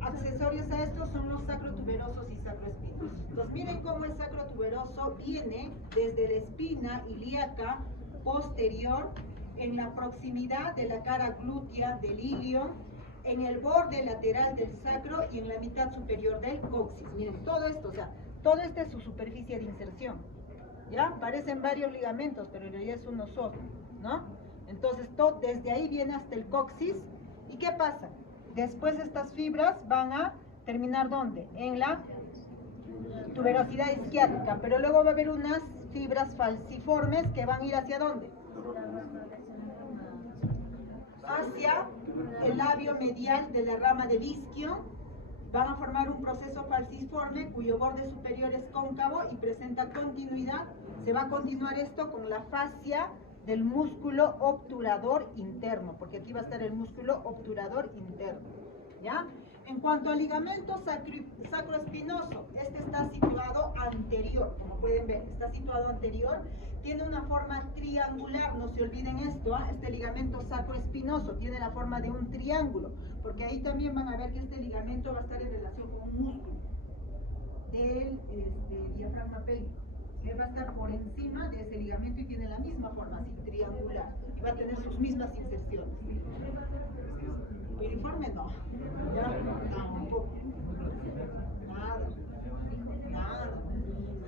accesorios a estos son los sacrotuberosos y sacroespinosos. Entonces miren cómo el sacrotuberoso viene desde la espina ilíaca posterior en la proximidad de la cara glútea del ilio, en el borde lateral del sacro y en la mitad superior del coxis. Miren, todo esto, o sea, todo esto es su superficie de inserción, ¿ya? Parecen varios ligamentos, pero en realidad es uno solo, ¿no? Entonces, todo desde ahí viene hasta el coxis. ¿Y qué pasa? Después estas fibras van a terminar ¿dónde? En la tuberosidad isquiática, pero luego va a haber unas fibras falciformes que van a ir ¿hacia dónde? Hacia el labio medial de la rama del isquio. Van a formar un proceso falciforme cuyo borde superior es cóncavo y presenta continuidad. Se va a continuar esto con la fascia del músculo obturador interno, porque aquí va a estar el músculo obturador interno, ¿ya? En cuanto al ligamento sacroespinoso, este está situado anterior, como pueden ver, está situado anterior, tiene una forma triangular, no se olviden esto, ¿eh? Este ligamento sacroespinoso tiene la forma de un triángulo, porque ahí también van a ver que este ligamento va a estar en relación con un músculo del diafragma pélvico, que va a estar por encima de ese ligamento y tiene la misma forma, así triangular, y va a tener sus mismas inserciones. Uniforme no, ya, tampoco, nada,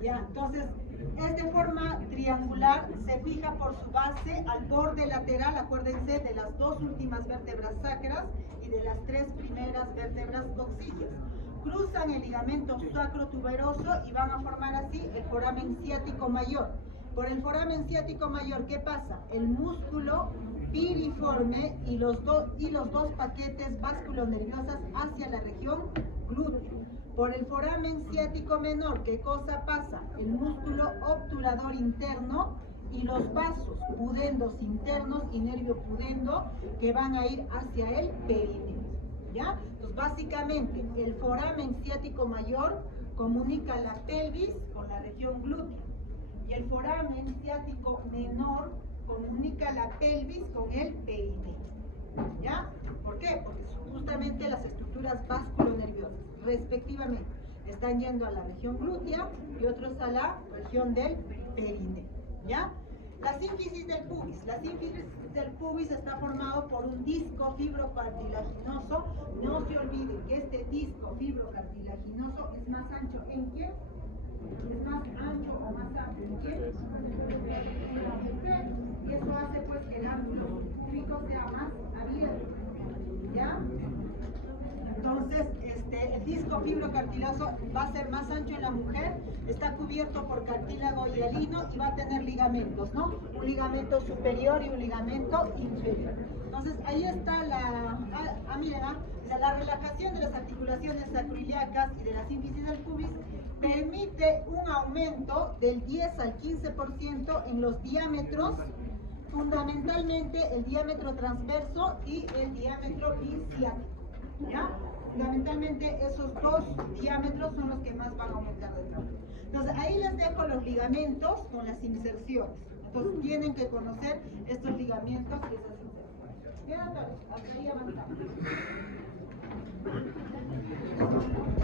ya, entonces, es de forma triangular, se fija por su base al borde lateral, acuérdense, de las dos últimas vértebras sacras y de las tres primeras vértebras coxígeas. Cruzan el ligamento sacrotuberoso y van a formar así el foramen ciático mayor. Por el foramen ciático mayor, ¿qué pasa? El músculo piriforme y los dos paquetes vasculonerviosas hacia la región glútea. Por el foramen ciático menor, ¿qué cosa pasa? El músculo obturador interno y los vasos pudendos internos y nervio pudendo que van a ir hacia el perineo, ¿ya? Entonces, básicamente, el foramen ciático mayor comunica la pelvis con la región glútea y el foramen ciático menor comunica la pelvis con el perineo, ¿ya? ¿Por qué? Porque justamente las estructuras vasculonerviosas, respectivamente, están yendo a la región glútea y otros a la región del perineo, ¿ya? La sínfisis del pubis. La sínfisis del pubis está formado por un disco fibrocartilaginoso. No se olviden que este disco fibrocartilaginoso es más ancho. ¿En quién? ¿Es más ancho o más amplio? ¿En quién? Y eso hace pues que el ángulo púbico sea más abierto, ¿ya? Entonces, el disco fibrocartilaginoso va a ser más ancho en la mujer, está cubierto por cartílago hialino y va a tener ligamentos, ¿no? Un ligamento superior y un ligamento inferior. Entonces, ahí está la relajación de las articulaciones sacroiliacas y de la sínfisis del pubis permite un aumento del 10 al 15% en los diámetros, fundamentalmente el diámetro transverso y el diámetro biciático, ¿ya? Fundamentalmente esos dos diámetros son los que más van a aumentar de tamaño. Entonces ahí les dejo los ligamentos con las inserciones. Entonces tienen que conocer estos ligamentos y esas inserciones. Bien, hasta ahí avanzamos.